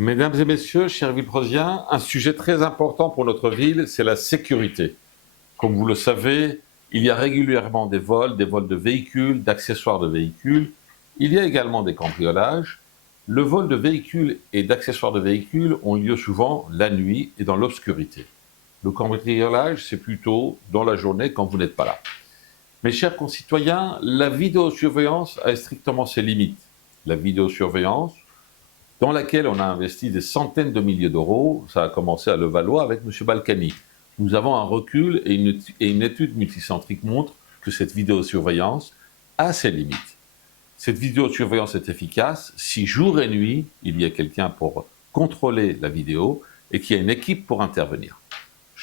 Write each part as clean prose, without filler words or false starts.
Mesdames et messieurs, chers Villeprosiens, un sujet très important pour notre ville, c'est la sécurité. Comme vous le savez, il y a régulièrement des vols de véhicules, d'accessoires de véhicules. Il y a également des cambriolages. Le vol de véhicules et d'accessoires de véhicules ont lieu souvent la nuit et dans l'obscurité. Le cambriolage, c'est plutôt dans la journée quand vous n'êtes pas là. Mes chers concitoyens, la vidéosurveillance a strictement ses limites. La vidéosurveillance, dans laquelle on a investi des centaines de milliers d'euros, ça a commencé à Levallois avec M. Balkany. Nous avons un recul et une étude multicentrique montre que cette vidéosurveillance a ses limites. Cette vidéosurveillance est efficace si jour et nuit, il y a quelqu'un pour contrôler la vidéo et qu'il y a une équipe pour intervenir.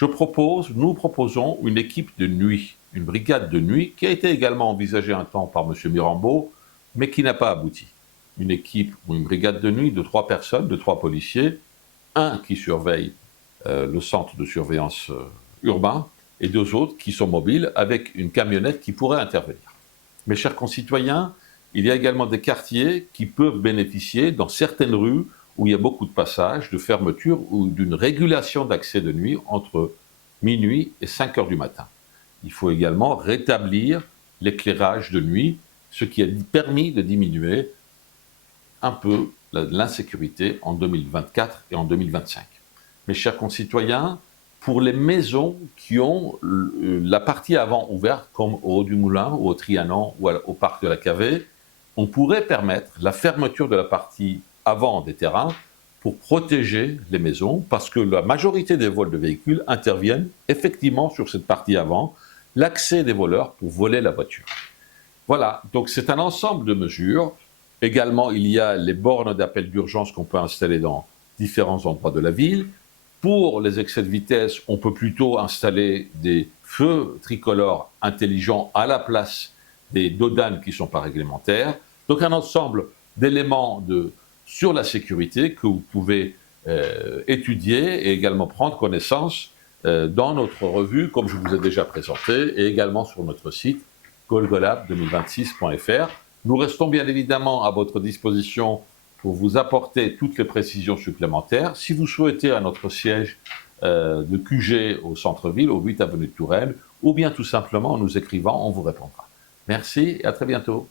Nous proposons une équipe de nuit, une brigade de nuit qui a été également envisagée un temps par M. Mirambeau, mais qui n'a pas abouti. Une équipe ou une brigade de nuit de 3 personnes, de 3 policiers, un qui surveille le centre de surveillance urbain et 2 autres qui sont mobiles avec une camionnette qui pourrait intervenir. Mes chers concitoyens, il y a également des quartiers qui peuvent bénéficier dans certaines rues où il y a beaucoup de passages, de fermeture ou d'une régulation d'accès de nuit entre minuit et 5 heures du matin. Il faut également rétablir l'éclairage de nuit, ce qui a permis de diminuer un peu l'insécurité en 2024 et en 2025. Mes chers concitoyens, pour les maisons qui ont la partie avant ouverte, comme au Haut du Moulin, ou au Trianon, ou au Parc de la Cavée, on pourrait permettre la fermeture de la partie avant des terrains pour protéger les maisons, parce que la majorité des vols de véhicules interviennent effectivement sur cette partie avant, l'accès des voleurs pour voler la voiture. Voilà, donc c'est un ensemble de mesures. Également, il y a les bornes d'appel d'urgence qu'on peut installer dans différents endroits de la ville. Pour les excès de vitesse, on peut plutôt installer des feux tricolores intelligents à la place des dodanes qui ne sont pas réglementaires. Donc un ensemble d'éléments sur la sécurité que vous pouvez étudier et également prendre connaissance dans notre revue, comme je vous ai déjà présenté, et également sur notre site golgolab2026.fr. Nous restons bien évidemment à votre disposition pour vous apporter toutes les précisions supplémentaires. Si vous souhaitez à notre siège de QG au centre-ville, au 8 avenue de Touraine, ou bien tout simplement en nous écrivant, on vous répondra. Merci et à très bientôt.